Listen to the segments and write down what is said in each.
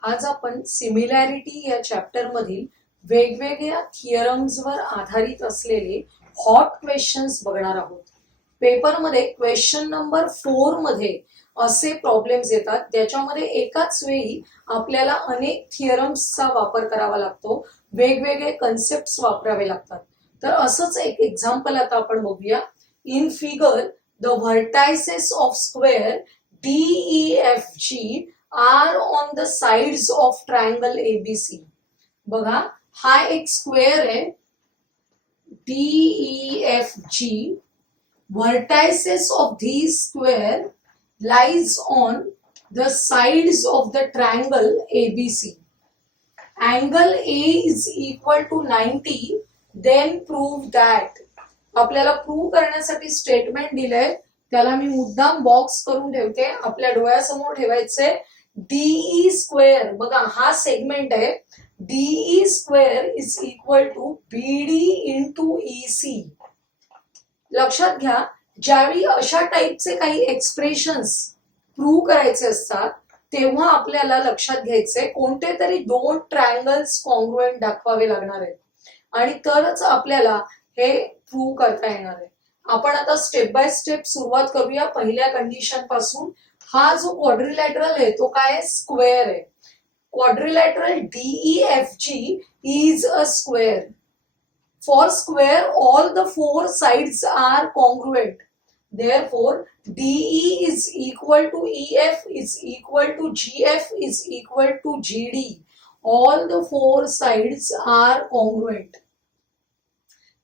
आज आपण सिमिलॅरिटी या चॅप्टर मधील वेगवेगळ्या थिअरम्सवर आधारित असलेले हॉट क्वेश्चन्स बघणार आहोत. पेपरमध्ये क्वेश्चन नंबर 4 मध्ये असे प्रॉब्लेम्स येतात ज्याच्यामध्ये एकाच वेळी आपल्याला अनेक थिअरम्सचा वापर करावा लागतो, वेगवेगळे कन्सेप्ट्स वापरावे लागतात. तर असंच एक एक्झाम्पल आता आपण बघूया. In figure the vertices of square DEFG are on the sides of triangle ABC. बघा, हा एक स्क्वेअर आहे DEFG. Vertices of these square lies on the sides of the triangle ABC. Angle A is equal to 90. Then prove that. आपल्याला prove करण्यासाठी statement दिलंय, त्याला मी मुद्दाम box करून ठेवते. आपल्या डोळ्यासमोर ठेवायचे DE स्क्वेअर. बघा, हा सेगमेंट आहे. DE square is equal to BD into EC. लक्षात घ्या, ज्यावेळी अशा टाईपचे काही एक्सप्रेशन्स प्रूव्ह करायचे असतात तेव्हा आपल्याला लक्षात घ्यायचे कोणते तरी दोन ट्रायंगल्स कॉन्ग्रुएंट दाखवावे लागणार आहेत आणि तरच आपल्याला हे प्रूव्ह करता येणार आहे. आपण आता स्टेप बाय स्टेप सुरुवात करूया पहिल्या कंडिशन पासून. हा जो क्वाड्रिलॅटरल आहे तो काय आहे? स्क्वेअर आहे. Quadrilateral DEFG is a square. For square, all the four sides are congruent. Therefore, DE is equal to EF is equal to GF is equal to GD. All the four sides are congruent.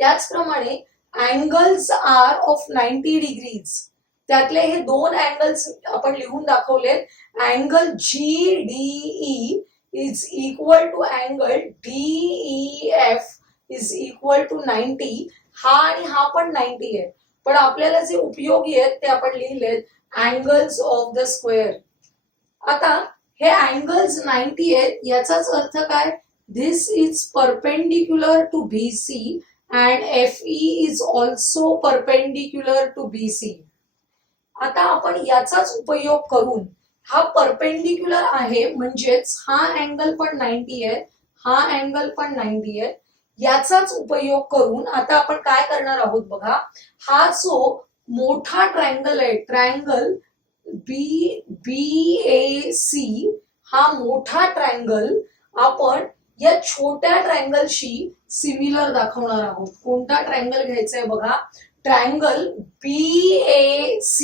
त्याचप्रमाणे angles are of 90 degrees. त्यातले हे दोन angles आपण लिहून दाखवलेत. Angle GDE is equal to angle DEF is equal to 90. हा आणि हा पण 90 आहे, पण आपल्याला जे उपयोगी आहेत ते आपण लिहिलेत अँगल्स ऑफ द स्क्वेअर. आता हे अँगल्स 90 आहेत याचाच अर्थ काय? This is perpendicular to BC and FE is also perpendicular to BC. आता आपण याचाच उपयोग करून हा परपेंडिक्युलर आहे म्हणजेच हा अँगल पण 90 आहे, हा अँगल पण 90 आहे. याचाच उपयोग करून आता आपण काय करणार आहोत बघा. हा जो मोठा ट्रायंगल आहे, ट्रायंगल BAC, हा मोठा ट्रायंगल आपण या छोट्या ट्रायंगलशी सिमिलर दाखवणार आहोत. कोणता ट्रायंगल घ्यायचा आहे बघा? ट्रायंगल BAC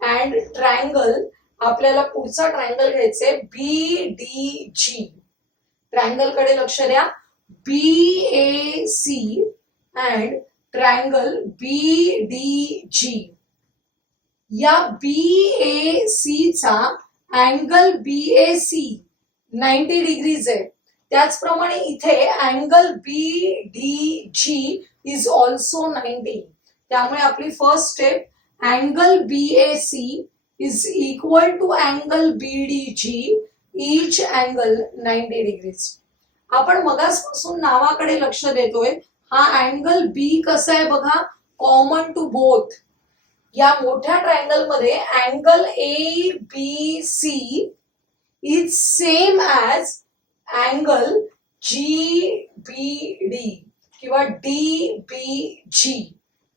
अँड ट्रायंगल, आपल्याला पुढचा ट्रायंगल घ्यायचंय BDG. ट्रायंगल कडे लक्ष द्या. BAC and triangle BDG. या BAC चा अँगल BAC 90 डिग्रीज आहे. त्याचप्रमाणे इथे अँगल BDG इज ऑल्सो 90. त्यामुळे आपली first step, angle BAC is equal to angle BDG, each angle 90 degrees. आपण मगासपासून नावाकडे लक्ष देतोय. हा अँगल B कसा आहे बघा? Common to both. या मोठ्या ट्रायंगल मध्ये angle ABC is same as angle GBD किंवा DBG.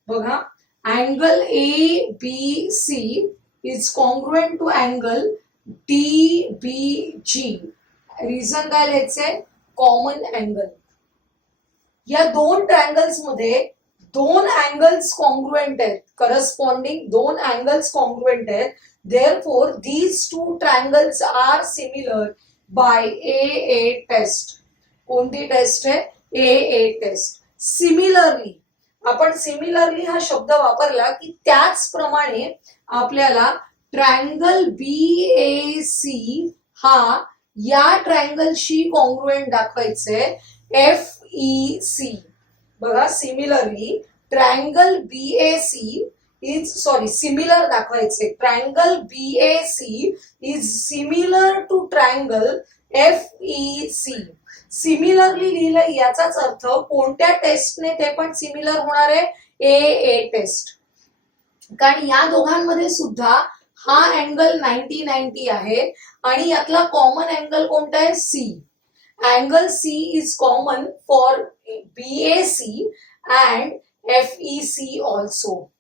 बघा, angle ABC is congruent to angle DBG. Reason काय लिहायचंय? Common angle. या दोन ट्रायंगल्स मध्ये दोन अँगल्स कॉन्ग्रुएंट आहेत, करस्पॉन्डिंग दोन अँगल्स कॉन्ग्रुएंट आहेत. Therefore these two triangles are similar by AA test. कोणती टेस्ट आहे? AA test. सिमिलरली, आपण सिमिलरली हा शब्द वापरला की त्याचप्रमाणे आपल्याला ट्रायंगल BAC हा या ट्रायंगलशी कॉन्ग्रुएंट दाखवायचे FEC. बघा, similarly triangle BAC is similar दाखवायचे. Triangle BAC is similar to triangle FEC. Similarly लिहिलं याचाच अर्थ कोणत्या टेस्टने ते पण सिमिलर होणार आहे? AA test. कारण या दोघांमध्ये सुद्धा हा अँगल 90-90 आहे आणि यातला कॉमन अँगल कोणता आहे? C. Angle C is common for BAC and FEC also.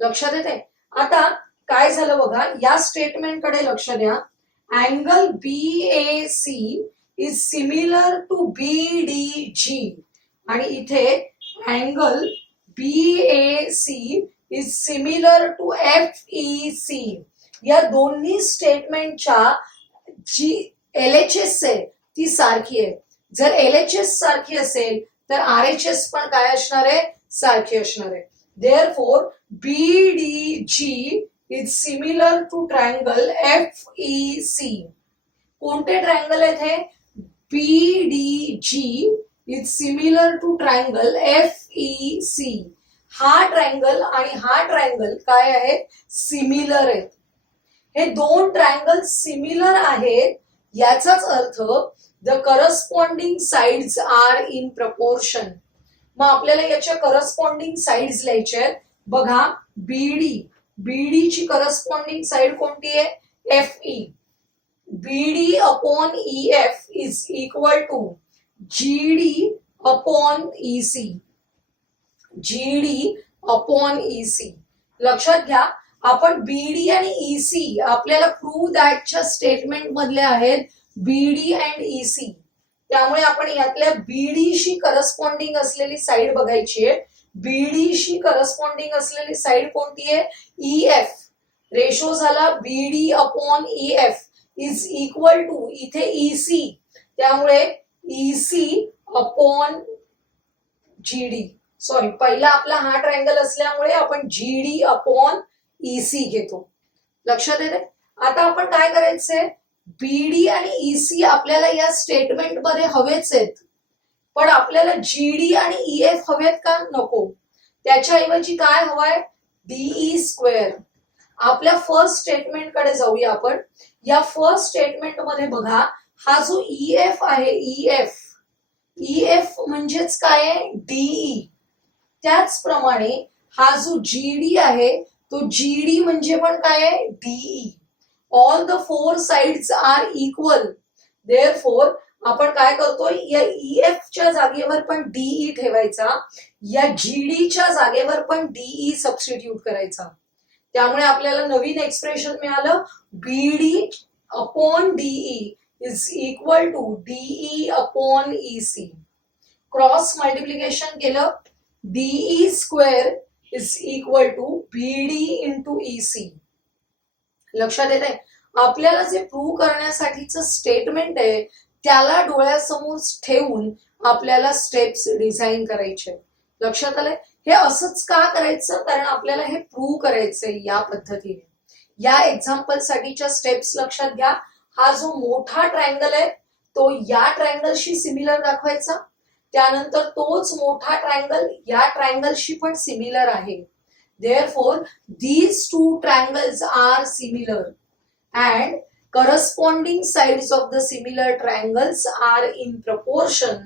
लक्षात येते? आता काय झालं बघा, या स्टेटमेंट कडे लक्ष द्या. Angle BAC is similar to BDG आणि इथे angle BAC is similar to FEC. या दोन्ही स्टेटमेंटच्या जी LHS आहे ती सारखी आहे. जर LHS सारखी असेल तर RHS पण काय असणार आहे? सारखी असणार आहे. Therefore, BDG is similar to triangle FEC. कोणते ट्रायंगल आहेत हे? BDG is similar to triangle FEC. हा ट्रायंगल आणि हा ट्रायंगल काय आहे? सिमिलर आहेत. हे दोन ट्रायंगल सिमिलर आहेत याचाच earth the corresponding sides are in proportion. मग आपल्याला याच्या करस्पॉन्डिंग साइड्स लिहायच्या आहेत. बघा, BD ची करस्पॉन्डिंग साइड कोणती आहे? FE. BD upon EF is equal to GD upon EC. GD upon EC. लक्षात घ्या, आपण BD आणि EC आपल्याला प्रूव्ह दॅटच्या स्टेटमेंट मधले आहेत BD अँड EC. त्यामुळे आपण यातल्या BD करस्पॉन्डिंग असलेली साइड बघायची आहे. BD करस्पॉन्डिंग असलेली साइड कोणती आहे? EF. रेशो झाला BD upon EF is equal to इथे EC. त्यामुळे EC अपॉन GD. सॉरी, पहिला आपला हा ट्रायंगल असल्यामुळे आपण GD अपॉन EC घेतो. लक्षात येते? आता आपण काय करायचंय? BD आणि EC आपल्याला या स्टेटमेंट मध्ये हवेच आहेत, पण आपल्याला GD आणि EF हवेत का? नको. त्याच्याऐवजी काय हवंय? DE square. आपल्या फर्स्ट स्टेटमेंट कडे जाऊया आपण. या फर्स्ट स्टेटमेंट मध्ये बघा, हा जो EF आहे, EF म्हणजेच काय आहे? DE. त्याचप्रमाणे हा जो GD आहे तो GD म्हणजे पण काय आहे? DE. All the four sides are equal. Therefore आपण काय करतोय? या EF च्या जागेवर पण DE ठेवायचा, या GD च्या जागेवर पण DE सबस्टिट्यूट करायचा. त्यामुळे आपल्याला नवीन एक्सप्रेशन मिळालं, BD upon DE is equal to DE upon EC. Cross multiplication केलं, DE square is equal to BD into EC. लक्षात येते? आपल्याला जे प्रूव्ह करण्यासाठीचं स्टेटमेंट आहे त्याला डोळ्यासमोर ठेवून आपल्याला स्टेप्स डिझाईन करायचे. लक्षात आलंय? हे असंच का करायचं? कारण आपल्याला हे प्रूव्ह करायचंय या पद्धतीने. या एक्झाम्पल साठीच्या स्टेप्स लक्षात घ्या. हा जो मोठा ट्रायंगल आहे तो या ट्रायंगलशी सिमिलर दाखवायचा. त्यानंतर तोच मोठा ट्रायंगल या ट्रायंगलशी पण सिमिलर आहे. Therefore, these two triangles are similar and corresponding sides of the similar triangles are in proportion.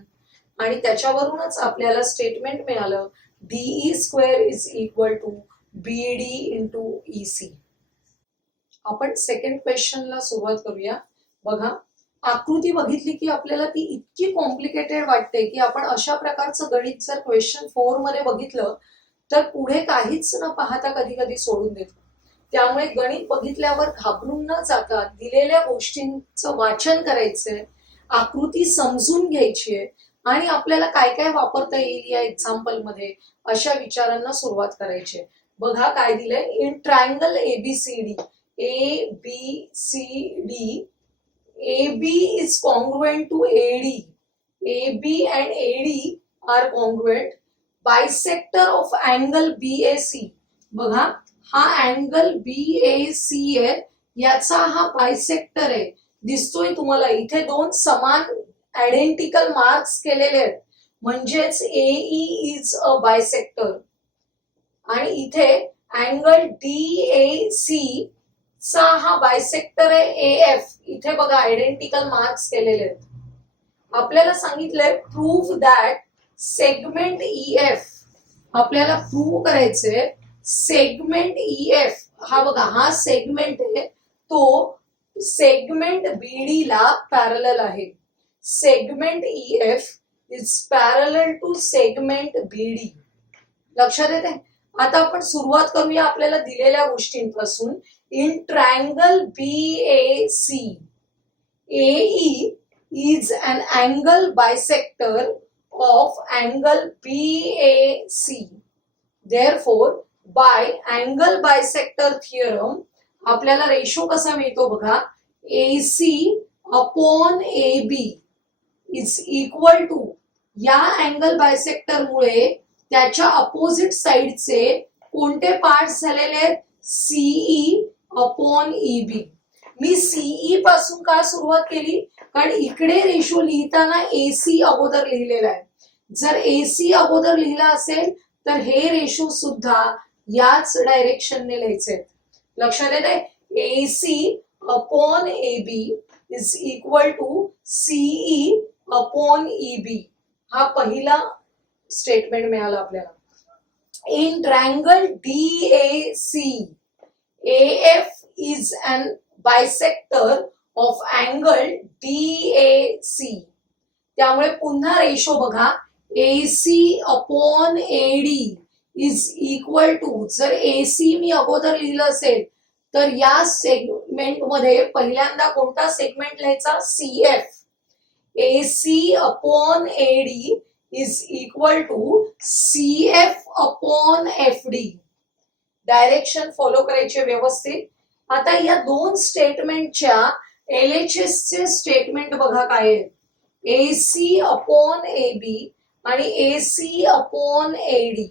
आणि त्याच्यावरूनच आपल्याला स्टेटमेंट मिळालं, DE square is equal to BD into EC. आपण सेकंड क्वेश्चनला सुरुवात करूया. बघा, आकृती बघितली की आपल्याला ती इतकी कॉम्प्लिकेटेड वाटते की आपण अशा प्रकारचं गणित जर क्वेश्चन 4 मध्ये बघितलं तर पुढे काहीच न पाहता कधी कधी सोडून देतो. त्यामुळे गणित बघितल्यावर घाबरून न जाता दिलेल्या गोष्टींचं वाचन करायचंय, आकृती समजून घ्यायची आहे आणि आपल्याला काय काय वापरता येईल या एक्झाम्पल मध्ये अशा विचारांना सुरुवात करायची. बघा काय दिलंय. In triangle ABCD, AB is congruent to AD. AB and AD are congruent. Bisector of angle BAC. बघा, हा अँगल BAC आहे, याचा हा बायसेक्टर आहे. दिसतोय तुम्हाला? इथे दोन समान आयडेंटिकल मार्क्स केलेले आहेत, म्हणजेच AE इज अ बायसेक्टर. आणि इथे अँगल DAC चा हा बायसेक्टर आहे AF. इथे बघा आयडेंटिकल मार्क्स केलेले आहेत. आपल्याला सांगितलंय प्रूव्ह दॅट सेगमेंट EF. आपल्याला प्रूव्ह करायचंय सेगमेंट EF हा बघा हा सेगमेंट आहे तो सेगमेंट बीडी ला पॅरलल आहे. Segment EF is parallel to segment BD. लक्षात येते. आता आपण सुरुवात करूया आपल्याला दिलेल्या गोष्टींपासून. In triangle BAC AE is an angle bisector of angle BAC. Therefore, by angle bisector theorem आपल्याला रेशो कसा मिळतो बघा. AC upon AB is equal to या अँगल बायसेक्टर मुळे त्याच्या अपोजिट साइडचे कोणते पार्ट्स झालेले आहेत. CE upon EB. मी CE पासून का सुरुवात केली कारण इकडे रेशो लिहिताना AC अगोदर लिहिलेला आहे. जर AC अगोदर लिहिला असेल तर हे रेशो सुद्धा याच डायरेक्शनने लिहायचे. लक्षात येते. AC upon AB is equal to CE upon EB. हा पहिला स्टेटमेंट मिळाला आपल्याला. In triangle DAC AF is an bisector of angle DAC. त्यामुळे पुन्हा रेशो बघा. AC upon AD is equal to जर AC मी अगोदर लिहिलं असेल तर या सेगमेंट मध्ये पहिल्यांदा कोणता सेगमेंट लिहायचा. CF. AC upon AD is equal to CF upon FD. Direction follow करायचे व्यवस्थित. आता या दोन स्टेटमेंटच्या LHS चे स्टेटमेंट बघा काय आहे. AC अपॉन AB आणि AC अपॉन AD.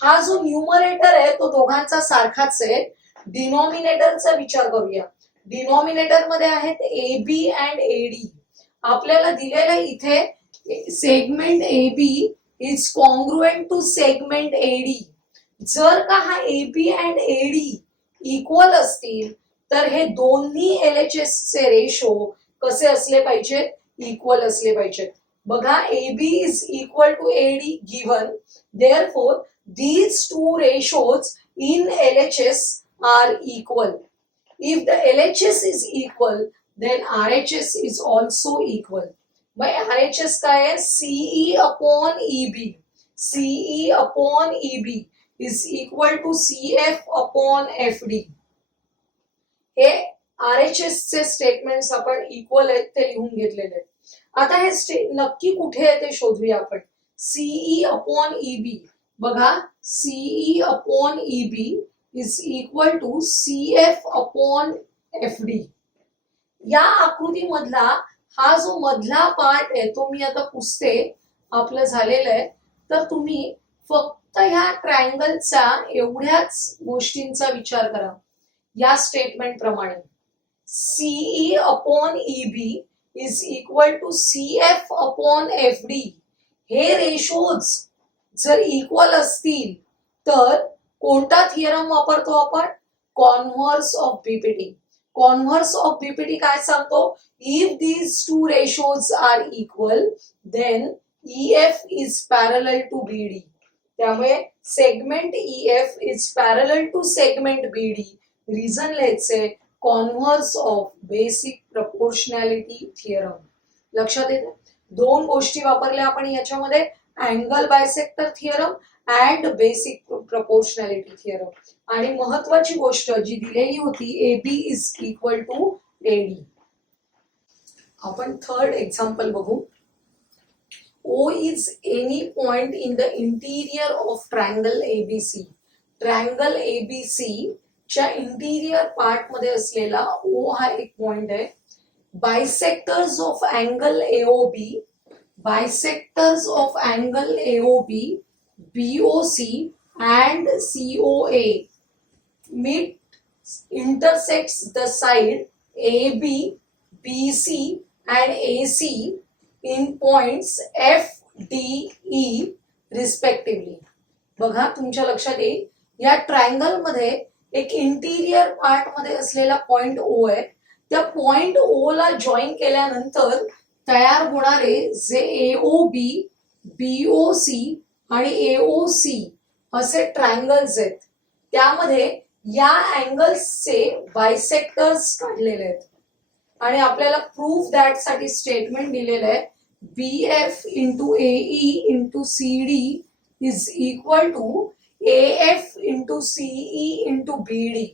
हा जो न्यूमरेटर आहे तो दोघांचा सारखाच आहे. डिनॉमिनेटरचा विचार करूया. डिनॉमिनेटर मध्ये आहेत AB अँड AD. आपल्याला दिलेलं इथे segment AB is congruent to segment AD. जर का हा AB अँड AD इक्वल असतील तर हे दोन्ही LHS चे रेशो कसे असले पाहिजेत. इक्वल असले पाहिजेत. बघा AB is equal to AD given. Therefore these two ratios in LHS are equal. If the LHS is equal, then RHS is also equal. मग RHS काय आहे. CE upon EB. CE upon EB is equal to CF upon FD. हे RHS चे statements आपण equal आहेत ते लिहून घेतलेले आहेत. आता हे नक्की कुठे आहे ते शोधूया आपण. CE upon EB. बघा CE upon EB is equal to CF upon FD. या आकृतीमधला हा जो मधला पार्ट आहे तो मी आता पुसते. आपलं झालेलं आहे. तर तुम्ही फक्त ह्या ट्रायंगलचा एवढ्याच गोष्टींचा विचार करा. या स्टेटमेंट प्रमाणे CE upon EB is equal to CF upon FD. हे रेशोज जर इक्वल असतील तर कोणता थिअरम वापरतो आपण. Converse of BPT. Converse of BPT काय सांगतो. If these two ratios are equal then EF is parallel to BD. त्यामुळे segment EF is parallel to segment BD. Reason लिहायचे converse of basic proportionality theorem. लक्षात येते. दोन गोष्टी वापरल्या आपण याच्यामध्ये. Angle bisector theorem and basic proportionality theorem. आणि महत्वाची गोष्ट जी दिलेली होती AB is equal to AD. आपण थर्ड एक्झाम्पल बघू. O is any point in the interior of triangle ABC. Triangle ABC च्या इंटिरियर पार्ट मध्ये असलेला O हा एक पॉइंट आहे. Bisectors of angle AOB. Bisectors of angle AOB, BOC and COA intersects the side AB, BC and AC in points F, D, E respectively. बघा तुमच्या लक्षात येईल या ट्रायंगल मध्ये एक इंटिरियर पार्ट मध्ये असलेला पॉइंट O आहे. त्या पॉइंट O ला जॉईन केल्यानंतर तयार होणारे जे AOB, BOC आणि AOC असे ट्रायंगल्स आहेत त्यामध्ये या अँगल्सचे बायसेक्टर्स काढलेले आहेत आणि आपल्याला प्रूफ दॅट साठी स्टेटमेंट दिलेलं आहे BF into AE into CD is equal to AF into CE into BD.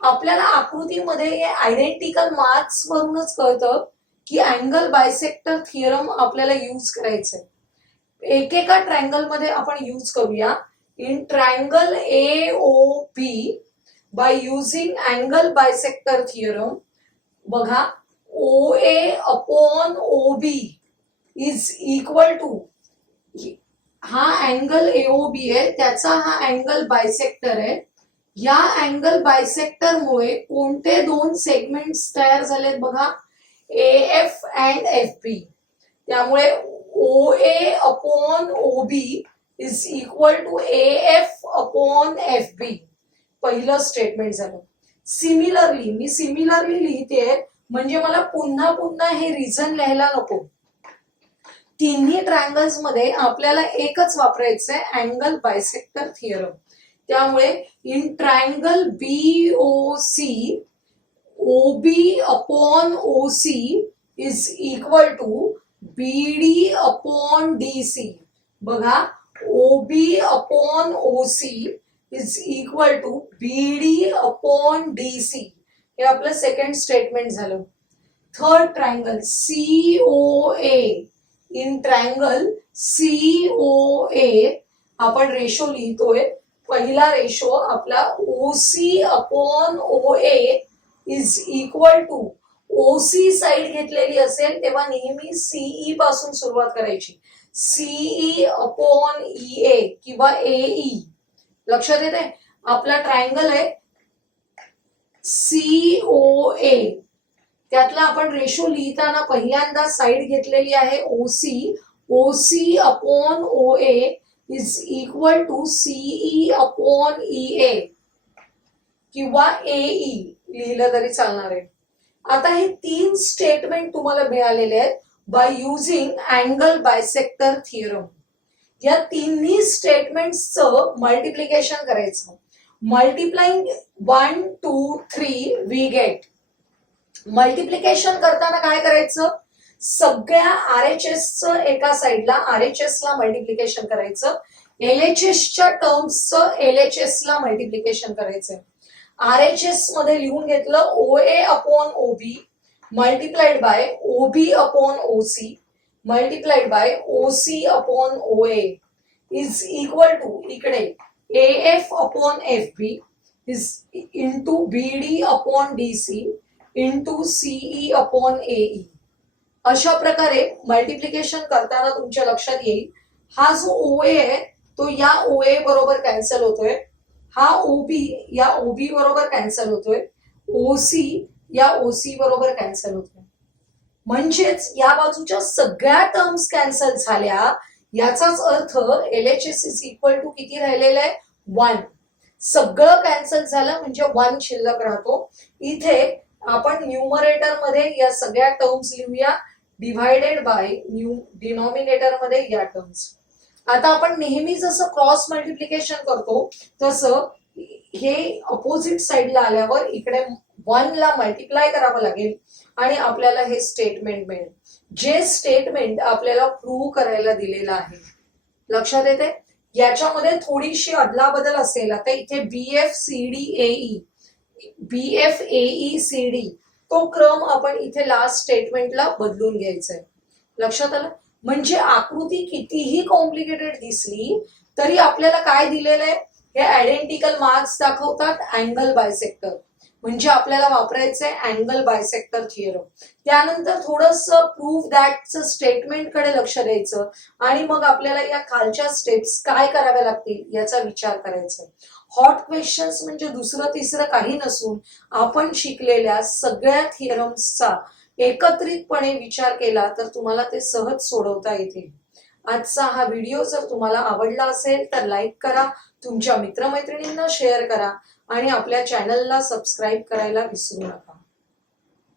आपल्याला आकृतीमध्ये आयडेंटिकल मार्क्स वरूनच कळतं की अँगल बायसेक्टर थिअरम आपल्याला यूज करायचंय. एकेका ट्रायंगल मध्ये आपण यूज करूया. In triangle AOB by using angle bisector theorem बघा OA upon OB is equal to हा अँगल AOB आहे त्याचा हा अँगल बायसेक्टर आहे. या अँगल बायसेक्टर मुळे कोणते दोन सेगमेंट्स तयार झालेत बघा AF अँड FB. त्यामुळे OA upon OB is equal to AF upon FB. पहिलं स्टेटमेंट झालं. सिमिलरली मी सिमिलरली लिहिते म्हणजे मला पुन्हा पुन्हा हे रिझन लिहायला नको. तिन्ही ट्रायंगल्स मध्ये आपल्याला एकच वापरायचंय अँगल बायसेक्टर थिअरम. त्यामुळे in triangle BOC OB upon OC is equal to BD upon DC. बघा OB upon OC is equal to BD upon DC. हे आपलं सेकंड स्टेटमेंट झालं. Third triangle COA. In triangle COA आपण ratio लिहितोय. पहिला ratio आपला OC upon OA is equal to OC side घेतलेली असेल तेव्हा नेहमी CE पासून सुरुवात करायची. CE अपॉन EA किंवा AE. लक्षात येते आपला ट्रायंगल आहे COA. त्यातला आपण रेशो लिहिताना पहिल्यांदा साइड घेतलेली आहे OC. OC upon OA is equal to CE upon EA किंवा AE लिहिलं तरी चालणार आहे. आता हे तीन स्टेटमेंट तुम्हाला मिळालेले आहेत by using angle bisector theorem. या तिन्ही स्टेटमेंट्सचं मल्टिप्लिकेशन करायचं. Multiplying 1 2 3 we get. मल्टिप्लिकेशन करताना काय करायचं सगळ्या RHSचं एका साइडला RHS ला मल्टिप्लिकेशन करायचं. LHSच्या टर्म्सचं LHS ला मल्टिप्लिकेशन करायचं. RHS मध्ये लिहून घेतलं OA upon OB multiplied by OB upon OC multiplied by OC upon OA is equal to इकडे AF upon FB is into BD upon DC into CE upon AE. अशा प्रकारे multiplication करताना तुमच्या लक्षात येईल हा जो OA आहे तो या OA बरोबर कॅन्सल होतोय. हा OB या OB बरोबर कॅन्सल होतोय. OC या OC बरोबर कॅन्सल होतोय. म्हणजेच या बाजूच्या सगळ्या टर्म्स कॅन्सल झाल्या. याचाच अर्थ LHS इज इक्वल टू किती राहिलेलं आहे 1. सगळं कॅन्सल झालं म्हणजे 1 शिल्लक राहतो. इथे आपण न्यूमरेटर मध्ये या सगळ्या टर्म्स लिहूया डिव्हायडेड बाय डिनॉमिनेटर मध्ये या टर्म्स. आता आपण नेहमी जसं क्रॉस मल्टिप्लिकेशन करतो तसं हे अपोजिट साइडला आल्यावर इकडे 1 ला मल्टिप्लाय करावं लागेल आणि आपल्याला हे स्टेटमेंट मिळेल जे स्टेटमेंट आपल्याला प्रूव्ह करायला दिलेलं आहे. लक्षात येते याच्यामध्ये थोडीशी अदलाबदल असेल. आता इथे BF AE CD तो क्रम आपण इथे लास्ट स्टेटमेंटला बदलून घ्यायचा आहे. लक्षात आलं. म्हणजे आकृती कितीही कॉम्प्लिकेटेड दिसली तरी आपल्याला काय दिलेलं आहे हे आयडेंटिकल मार्क्स दाखवतात अँगल बायसेक्टर. म्हणजे आपल्याला वापरायचंय अँगल बायसेक्टर थिअरम. त्यानंतर थोडंसं प्रूफ दॅटचं स्टेटमेंट कडे लक्ष द्यायचं आणि मग आपल्याला या खालच्या स्टेप्स काय कराव्या लागतील याचा विचार करायचा. हॉट क्वेश्चन्स म्हणजे दुसरं तिसरं काही नसून आपण शिकलेल्या सगळ्या थिअरम्सचा एकत्रितपणे विचार केला तर तुम्हाला ते सहज सोडवता येतील. आजचा हा व्हिडिओ जर तुम्हाला आवडला असेल तर लाईक करा, तुमच्या मित्रमैत्रिणींना शेअर करा आणि आपल्या चॅनलला सबस्क्राईब करायला विसरू नका.